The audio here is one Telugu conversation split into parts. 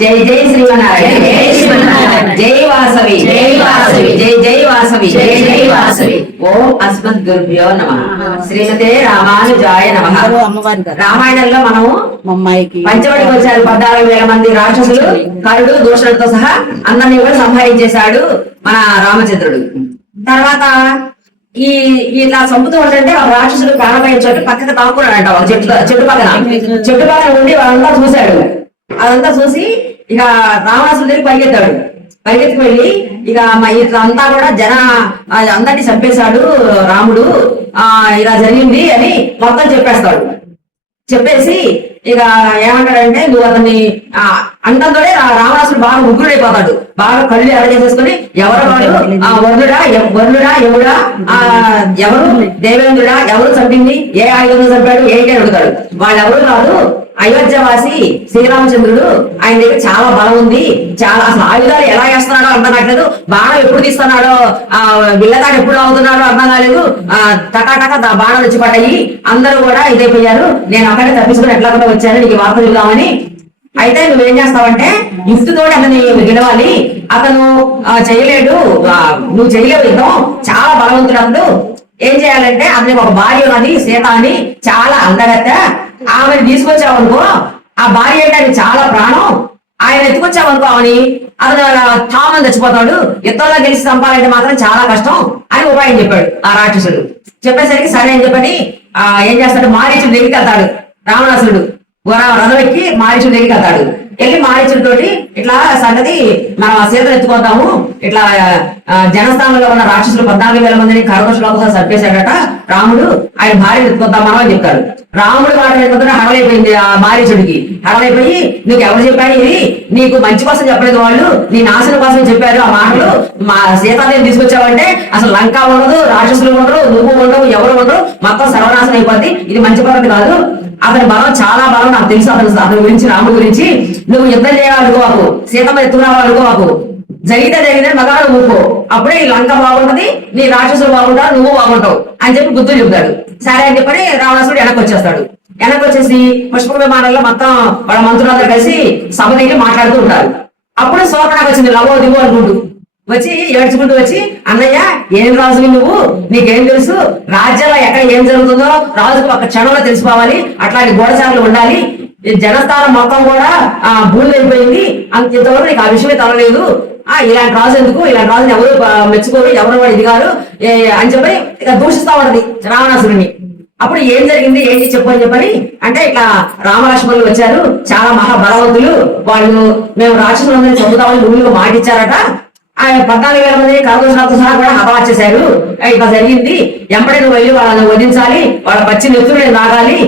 జై జై శ్రీమన్నారాయణ, జై శ్రీమన్నారాయణ, జై వాసవి, జై వాసవి, జై జై వాసవి, జై జై వాసవి. ఓం అస్మద్ గురుభ్యో నమః. శ్రీమతే రామానుజాయ నమః. రామాయణంలో మనము పంచవడికి వచ్చారు 14,000 మంది రాక్షసులు, కరుడు దూషణలతో సహా అందరినీ కూడా సంహరించేశాడు మన రామచంద్రుడు. తర్వాత ఇలా చంపుతూ ఉంటే ఆ రాక్షసులు ప్రాణమైన చోటు పక్కకు తాక్కున్నాడంట. చెట్టు పక్కన ఉండి వాళ్ళంతా చూశాడు. అదంతా చూసి ఇక రావణాసుడి దగ్గర పరిగెత్తుకు వెళ్ళి ఇక అంతా కూడా అందరినీ చంపేశాడు రాముడు, ఇలా జరిగింది అని మొత్తం చెప్పేస్తాడు. చెప్పేసి ఇక ఏమంటాడంటే, నువ్వు అతన్ని అంతంతోనే రావణాసుడు బాగా ఉగ్రుడైపోతాడు. బాగా కళ్ళు ఎర్ర చేసేసుకుని ఎవరు వాడు, వరుణుడా యముడా, ఎవరు దేవేంద్రుడా, ఎవరు చంపింది, ఏ ఆయుధంలో చంపాడు, ఏంటి అడుగుతాడు. వాళ్ళు ఎవరు కాదు, అయోధ్యవాసి శ్రీరామచంద్రుడు, ఆయన దగ్గర చాలా బలం ఉంది, చాలా అసలు ఆయుధాలు ఎలా వేస్తున్నాడో అర్థం కావట్లేదు, బాణం ఎప్పుడు తీస్తున్నాడో, బిల్లదాడు ఎప్పుడు అవుతున్నాడో అర్థం కాలేదు, టకాటక బాణాలు వచ్చి పడ్డాయి, అందరూ కూడా ఇదైపోయారు, నేను అక్కడే తప్పించుకుని ఎట్లా కూడా వచ్చాను నీకు వార్త చెబుదామని. అయితే నువ్వేం చేస్తావంటే యుక్తితోటి అతన్ని గెలవాలి, అతను చేయలేడు, నువ్వు చేయలేవు, యుద్ధం చాలా బలవంతుడు అతడు. ఏం చేయాలంటే అతనికి ఒక భార్య ఉన్నది సీత అని, చాలా అందగత్త, ఆమెను తీసుకొచ్చావనుకో, ఆ భార్య అంటే అది చాలా ప్రాణం, ఆయన ఎత్తుకొచ్చావనుకో ఆమెని, అతను తామని చచ్చిపోతాడు, యుద్ధంలో గెలిచి చంపాలంటే మాత్రం చాలా కష్టం అని ఉపాయం చెప్పాడు ఆ రాక్షసుడు. చెప్పేసరికి సరే అని చెప్పని ఏం చేస్తాడు, మారీచుడు దగ్గరికి వెళ్తాడు రావణాసురుడు. రథం ఎక్కి మారీచుడి దగ్గరికి వెళ్తాడు. వెళ్ళి మారీచుడితోటి ఇట్లా సంగతి మనం సీతను ఎత్తుకోద్దాము, ఇట్లా జనస్థానంలో ఉన్న రాక్షసులు 14,000 మందిని కరవశ్లోకంగా చంపేశాడట రాముడు, ఆయన భార్యను ఎత్తుకొద్దామని అని చెప్తాడు. రాముడు మాట ఎత్తుకుంటే హడలైపోయింది ఆ మారీచుడికి. హడలైపోయి, నీకు ఎవరు చెప్పాడు ఇది, నీకు మంచి కోసం చెప్పలేదు, వాళ్ళు నీ నాశనం కోసం చెప్పారు ఆ మాటలు, మా సీతాదేవిని తీసుకొచ్చావంటే అసలు లంక ఉండదు, రాక్షసులు ఉండరు, నువ్వు ఉండవు, ఎవరు ఉండరు, మొత్తం సర్వనాశనం అయిపోద్ది, ఇది మంచి పద్ధతి కాదు, అతని బలం చాలా బలం నాకు తెలుసు, అతని గురించి రాముడి గురించి, నువ్వు యుద్ధం చేయాలనుకోవాకు, సీతమ్మ ఎత్తుకురావాలనుకోవాకు, జరిగితే మగాడు ఊరుకో, అప్పుడే ఈ లంక బాగుంటది, నీ రాక్షసులు బాగుంటారు, నువ్వు బాగుంటావు అని చెప్పి బుద్ధులు చెబుతాడు. సరే అని చెప్పని రావణాసుడు వెనక్కి వచ్చేస్తాడు. వెనక్కి వచ్చేసి పుష్పక విమానంలో మొత్తం వాళ్ళ మంత్రులందరూ కలిసి సభ దగ్గర మాట్లాడుతూ ఉంటారు. అప్పుడు శోభనకు వచ్చింది లవో దిగు అనుకుంటూ వచ్చి ఏడ్చుకుంటూ వచ్చి, అన్నయ్య ఏం రాజువి నువ్వు, నీకేం తెలుసు, రాజ్యంలో ఎక్కడ ఏం జరుగుతుందో రాజుకు ఒక క్షణంలో తెలిసిపోవాలి, అట్లాంటి గోడచారులు ఉండాలి, జనస్థానం మొత్తం కూడా భూమి అయిపోయింది, ఇంతవరకు నీకు ఆ విషయమే తరలేదు, ఇలాంటి రాజు ఎందుకు, ఇలాంటి రాజుని ఎవరు మెచ్చుకోరు, ఎవరు వాడు ఇది కాదు అని చెప్పి ఇక దూషిస్తా ఉన్నది రావణాసురుని. అప్పుడు ఏం జరిగింది ఏంటి చెప్పు అని చెప్పని అంటే, ఇట్లా రామలక్ష్మణులు వచ్చారు, చాలా మహాబలవంతులు, వాళ్ళు మేము రాక్షసులందరినీ చంపుతామని భూమిలో మాటిచ్చారట, 14,000 మంది కరదోషాలతో సహా కూడా హతమార్చేశారు, ఇట్లా జరిగింది, ఎంపడే నువ్వు వెళ్ళి వాళ్ళని వధించాలి, వాళ్ళ పచ్చి నెత్తులు నేను తాగాలి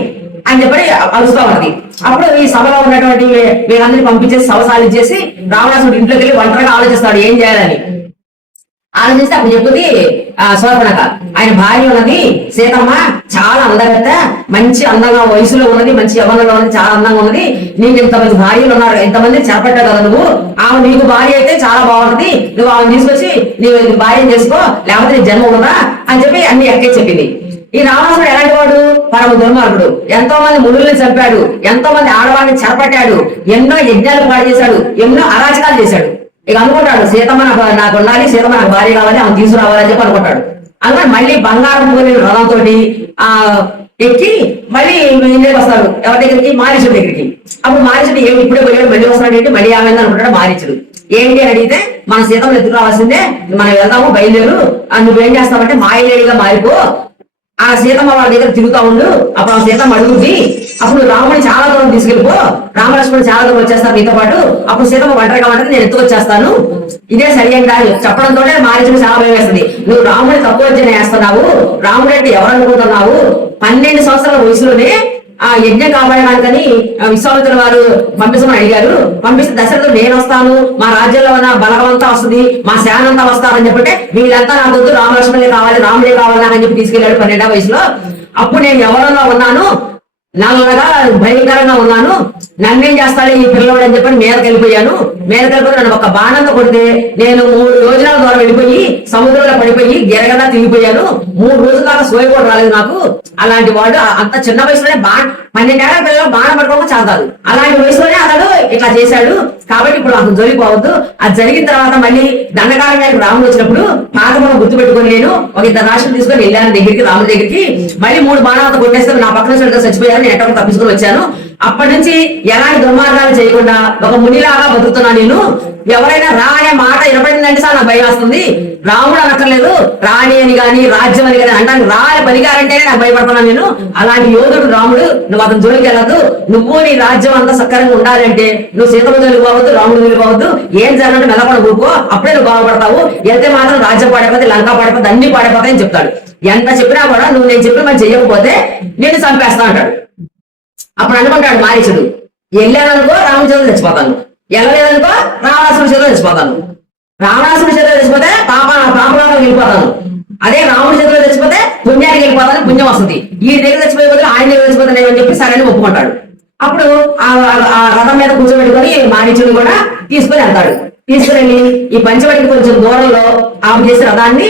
అని చెప్పి అరుస్తా ఉన్నది. అప్పుడు ఈ సభలో ఉన్నటువంటి వీళ్ళందరినీ పంపించేసి సభ సాధించేసి రావణాసుడు ఇంట్లోకి వెళ్ళి ఒంటరిగా ఆలోచిస్తాడు ఏం చేయాలని. ఆలోచిస్తే అప్పుడు చెప్తుంది శూర్పణఖ, ఆయన భార్య ఉన్నది సీతమ్మ, చాలా అందగత్త, మంచి అందంగా వయసులో ఉన్నది, మంచి యవ్వనంలో ఉన్నది, చాలా అందంగా ఉన్నది, నీకు ఇంతమంది భార్యలు ఉన్నారు, ఇంతమంది చేపట్టావు కదా నువ్వు, ఆమె నీకు భార్య అయితే చాలా బాగుంటది, నువ్వు ఆమెను తీసుకొచ్చి నీవు భార్యను చేసుకో, లేకపోతే నీ జన్మ ఉన్నదా అని చెప్పి అన్ని ఎక్కే చెప్పింది. ఈ రావణాసుడు ఎలాంటి వాడు, పరమ దుర్మార్గుడు, ఎంతో మంది మునుల్ని చంపాడు, ఎంతో మంది ఆడవాళ్ళని చెరపట్టాడు, ఎన్నో యజ్ఞాలు పాడు చేశాడు, ఎన్నో అరాచకాలు చేశాడు. ఇక అనుకుంటాడు సీతమ్మ నాకు ఉండాలి, సీతమ్మ నాకు భార్య కావాలి, ఆమె తీసుకురావాలని చెప్పి అనుకుంటాడు. అందుకని మళ్ళీ బంగారం కొని రథంతో ఎక్కి మళ్ళీ ఇంటికి వస్తాడు, ఎవరి దగ్గరికి, మారీచుడి దగ్గరికి. అప్పుడు మారీచుడు ఏమి ఇప్పుడే పోయాడు, మళ్ళీ వస్తున్నాడు ఏంటి, మళ్ళీ ఆమె అనుకుంటాడు మారీచుడు. ఏంటి అని అడిగితే, మన సీతమ్మ ఎదురు రావాల్సిందే, మనం వెళ్దాము, బయలుదేరు, నువ్వేం చేస్తావంటే మాయలేడిగా మారిపో, ఆ సీతమ్మ వాళ్ళ దగ్గర తిరుగుతా ఉండు, అప్పుడు ఆ సీతమ్మ అడుగుద్ది, అప్పుడు రాముడిని చాలా దూరం తీసుకెళ్ళిపో, రామలక్ష్మణుడు చాలా దూరం వచ్చేస్తారు నీతో పాటు, అప్పుడు సీతమ్మ ఒంటరిగా ఉంటుంది, నేను ఎత్తుకొచ్చేస్తాను, ఇదే సరి అని కాదు చెప్పడంతోనే మారీచుడు చాలా భయం వేస్తుంది. నువ్వు రాముడిని తక్కువ వచ్చి వేస్తున్నావు, రాముడు అంటే ఎవరు అనుకుంటున్నావు, 12 సంవత్సరాల వయసులోనే యజ్ఞం కాపాడడానికని విశ్వామిత్రుల వారు పంపించమని అడిగారు. పంపిస్తే దశరథుడు నేను వస్తాను, మా రాజ్యంలో ఉన్న బలగమంతా వస్తుంది, మా సేనంతా వస్తారని చెప్పంటే వీళ్ళంతా నాకు వద్దు, రామలక్ష్మణులే కావాలి, రాముడే కావాలి అని చెప్పి తీసుకెళ్లాడు 12వ వయసులో. అప్పుడు నేను ఎవరన్నా ఉన్నాను, నల్లగా భయంకరంగా ఉన్నాను, నన్నేం చేస్తాడు ఈ పిల్లవాడు అని చెప్పని మీదకి వెళ్ళిపోయాను. నన్ను ఒక బాణంతో కొడితే నేను 3 రోజుల ద్వారా వెళ్ళిపోయి సముద్రంలో పడిపోయి గిరగదా తిరిగిపోయాను. 3 రోజుల దాకా సోయ కూడా రాలేదు నాకు. అలాంటి వాడు అంత చిన్న వయసులోనే 12 ఏళ్ల పిల్లలు బాణం పట్టుకోవడం చాలా కాదు, అలాంటి వయసులోనే అతడు ఇట్లా చేశాడు. కాబట్టి ఇప్పుడు నాకు జరిగిపోవద్దు. అది జరిగిన తర్వాత మళ్ళీ దండకారణ్యానికి రాముడు వచ్చినప్పుడు పాత మనం గుర్తు పెట్టుకుని నేను ఒక ఇద్దరు రాష్ట్రం తీసుకొని వెళ్ళాను దగ్గరికి, రాముడి దగ్గరికి. మళ్ళీ 3 బాణాలతో కొట్టేస్తే నా పక్కన చచ్చిపోయాను, నేను ఎక్కడ తప్పించుకొని వచ్చాను. అప్పటి నుంచి ఎలాంటి దుర్మార్గాలు చేయకుండా ఒక మునిలాగా బతుకుతున్నా నేను. ఎవరైనా రా అనే మాట వినపడిందంటే సార్ నాకు భయం వస్తుంది. రాముడు అనక్కర్లేదు, రాణి అని గాని రాజ్యం అని కానీ అంటాను, రా అని పలికారంటేనే నాకు భయపడుతున్నాను నేను. అలాంటి యోధుడు రాముడు, నువ్వు అతను జోలికి వెళ్ళదు. నువ్వు నీ రాజ్యం అంతా సక్కరంగా ఉండాలంటే నువ్వు సీతమ్మ జోలికి పోవద్దు, రాముడు జోలికి పోవద్దు. ఏం జరగంటే మెల్లకుండా ఊరుకో, అప్పుడే నువ్వు బాగుపడతావు. వెళ్తే మాత్రం రాజ్యం పాడైపోతే, లంక పాడైపోతే, అన్ని పాడైపోతాయని చెప్తాడు. ఎంత చెప్పినా కూడా నువ్వు నేను చెప్పిన మనం చెయ్యకపోతే నేను చంపేస్తా అంటాడు. అప్పుడు అనుకుంటాడు మారీచుడు, వెళ్ళాననుకో రామచంద్రుడు చచ్చిపోతాను, వెళ్ళలేదనుకో రావణాసురుడి చేతిలో చచ్చిపోతాను. రావణాసురుడి చేతిలో చచ్చిపోతే పాపంలోకి వెళ్ళిపోతాను. అదే రాముడి చేతిలో చచ్చిపోతే పుణ్యానికి వెళ్ళిపోతాను, పుణ్యం వస్తుంది. ఈ దగ్గర చచ్చిపోయే బదులు ఆయన దగ్గర చచ్చిపోతాను అని చెప్పి సరే అని ఒప్పుకుంటాడు. అప్పుడు ఆ రథం మీద కూర్చోబెట్టుకొని మారీచుడు కూడా తీసుకుని వెళ్తాడు. తీసుకుని ఈ పంచవటికి కొంచెం దూరంలో ఆమె చేసిన రథాన్ని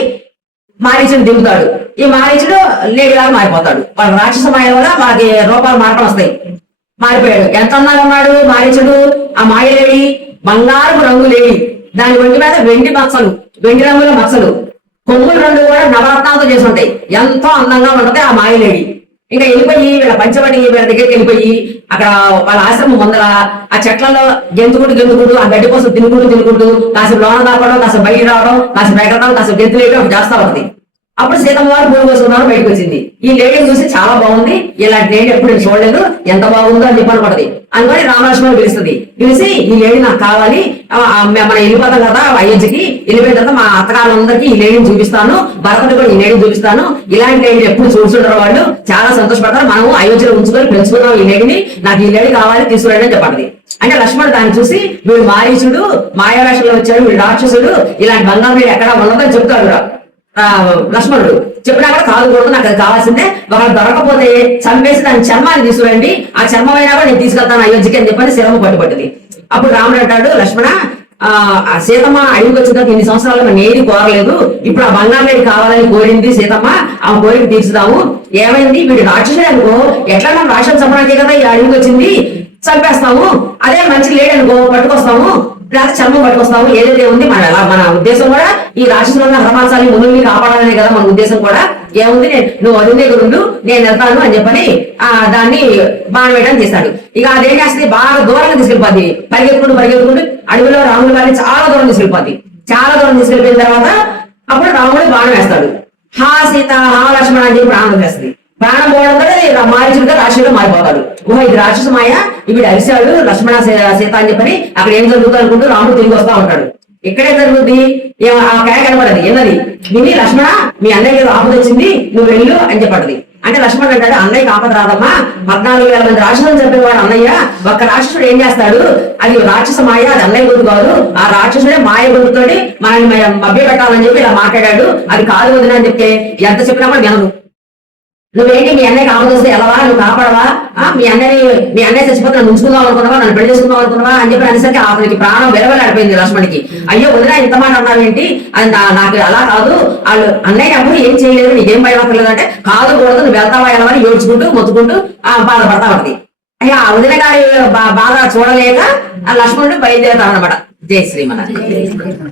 మారీచుడు దిగుతాడు. ఈ మారీచుడు లేడిలాగా మారిపోతాడు. వాళ్ళ రాక్షస మాయ వల్ల వాళ్ళకి రూపాలు మారటం వస్తాయి. మారిపోయాడు. ఎంత అందంగా ఉన్నాడు మారీచుడు. ఆ మాయలేడి బంగారపు రంగు లేడి, దాని ఒంటి మీద వెండి మచ్చలు, వెండి రంగుల మచ్చలు, కొమ్ములు 2 కూడా నవరత్నాలతో చేసి ఉంటాయి. ఎంతో అందంగా ఉంటది ఆ మాయలేడి. ఇంకా వెళ్ళిపోయి వీళ్ళ పంచవటి వీళ్ళ దగ్గరికి వెళ్ళిపోయి అక్కడ వాళ్ళ ఆశ్రమం ముందర ఆ చెట్లలో గెంతుకుంటూ ఆ గడ్డి కోసం తినుకుంటూ కాసేపు లోన దాపడం, కాసేపు బయట రావడం, కాసేపు ఎగరడం, కాసేపు గెంతులు వేయడం చేస్తా ఉంటుంది. అప్పుడు సీతమ్మ వారు పూలు కోసుకున్నారు, బయటకు వచ్చింది. ఈ లేడీని చూసి చాలా బాగుంది, ఇలాంటి లేడీ ఎప్పుడు నేను చూడలేదు, ఎంత బాగుందో అని చెప్పని పడుతుంది. అనుకొని రామలక్ష్మణుడు పిలుస్తుంది. పిలిచి ఈ లేడీ నాకు కావాలి, మనం వెళ్ళిపోతాం కదా అయోధ్యకి, వెళ్ళిపోయిన తర్వాత మా అత్తగారులందరికీ ఈ లేడీని చూపిస్తాను, భరతుడు కూడా ఈ లేడీని చూపిస్తాను, ఇలాంటి లేడీ ఎప్పుడు చూస్తుంటారు వాళ్ళు, చాలా సంతోషపడతారు, మనము అయోధ్యలో ఉంచుకొని పెంచుకున్నాం ఈ లేడీని, నాకు ఈ లేడీ కావాలి తీసుకురండి అని చెప్పండి. అంటే లక్ష్మణుడు దాన్ని చూసి వీడు మారీచుడు, మాయావేషంలో వచ్చాడు, వీడు రాక్షసుడు, ఇలాంటి బంగారం వీడు ఎక్కడ ఉన్నదని చెప్తాడు లక్ష్మణుడు. చెప్పినా కూడా కాదుకూడదు, నాకు అది కావాల్సిందే, ఒకరు దొరకపోతే చంపేసి దాని చర్మాన్ని తీసుకురండి, ఆ చర్మం అయినా కూడా నేను తీసుకెళ్తాను అయోధ్యకి అని చెప్పని శిరము పట్టుబట్టింది. అప్పుడు రాముడు అంటాడు, లక్ష్మణ సీతమ్మ అడిగి వచ్చిన ఇన్ని సంవత్సరాలు మనం ఏది కోరలేదు, ఇప్పుడు ఆ బంగారం లేడి కావాలని కోరింది సీతమ్మ, ఆ కోరిక తీర్చుదాము. ఏమైంది వీడు రాక్షసుడు అనుకో, ఎట్లా మనం రాక్షస సంబరానికి కదా ఈ అడిగి వచ్చింది, చంపేస్తాము. అదే మంచి లేడు అనుకో పట్టుకొస్తాము, లేదా చర్మం పట్టుకొస్తాము. ఏదైతే ఉంది మన ఉద్దేశం కూడా ఈ రాక్షసులను హతమార్చాలి, మునుల్ని కాపాడాలనే కదా మన ఉద్దేశం కూడా. ఏముంది నువ్వు అరుణ్ దగ్గర ఉండు, నేను వెళ్తాను అని చెప్పని దాన్ని బాణం వేయడం చేస్తాడు. ఇక అదేం చేస్తుంది, బాగా దూరంగా తీసుకెళ్ళిపోద్ది, పరిగెత్తుకుంటూ అడవిలో రాముడు గారిని చాలా దూరం తీసుకెళ్ళిపోద్ది. చాలా దూరం తీసుకెళ్ళిపోయిన తర్వాత అప్పుడు రాముడు బాణం వేస్తాడు. హా సీత, హా లక్ష్మణ అని చెప్పి ప్రాణం చేస్తుంది. ప్రాణం పోవడంతో మారీచుడుగా రాక్షసుడు మారిపోతాడు. ఇది రాక్షస మాయ, ఇవి అరిశాడు లక్ష్మణ సీత అని చెప్పని అక్కడ ఏం జరుగుతుంది అనుకుంటూ రాముడు తిరిగి వస్తా ఉంటాడు. ఇక్కడే జరుగుద్ది, ఆ కాయ కనపడది ఎన్నది విని లక్ష్మణ మీ అన్నయ్యకి ఆపద వచ్చింది, నువ్వు వెళ్ళు అని చెప్పండి. అంటే లక్ష్మణుడు అంటాడు, అన్నయ్యకి ఆపద రాదమ్మా, 14,000 మంది రాక్షసులు చెప్పేవాడు అన్నయ్య, ఒక్క రాక్షసుడు ఏం చేస్తాడు, అది రాక్షస మాయ, అది అన్నయ్య గొంతు కాదు, ఆ రాక్షసుడే మాయ గొంతుతోటి మనల్ని మభ్య పెట్టాలని చెప్పి ఇలా మాట్లాడాడు, అది కాదు వదిన అని చెప్తే ఎంత చెప్పినా కూడా వినదు. నువ్వేంటి మీ అన్నయ్యకి ఆపద వస్తే ఎలావా, నువ్వు కాపాడవా, మీ అన్నయ్య చచ్చిపోతే నన్ను ఉంచుకుందాం అనుకున్నావా, నన్ను పెళ్లి చేసుకుందాం అనుకున్నావా అని చెప్పి అనేసరికి అతనికి ప్రాణం వెలవెలాడిపోయింది లక్ష్మణుడికి. అయ్యో వదిన ఇంత మాట అన్నావు ఏంటి, అది నాకు అలా కాదు, వాళ్ళు అన్నయ్య అప్పుడు ఏం చేయలేదు, నీకేం భయం అక్కర్లేదు అంటే, కాదు కూడదు, నువ్వు వెళ్తావా వెళ్ళవని ఏడ్చుకుంటూ మొత్తుకుంటూ బాధపడతా ఉంటుంది. అయ్యా ఆ వదిన గారి బాగా చూడలేక ఆ లక్ష్మణుడు బయలుదేరుతాడు అనమాట. జై శ్రీమన్నారాయణ.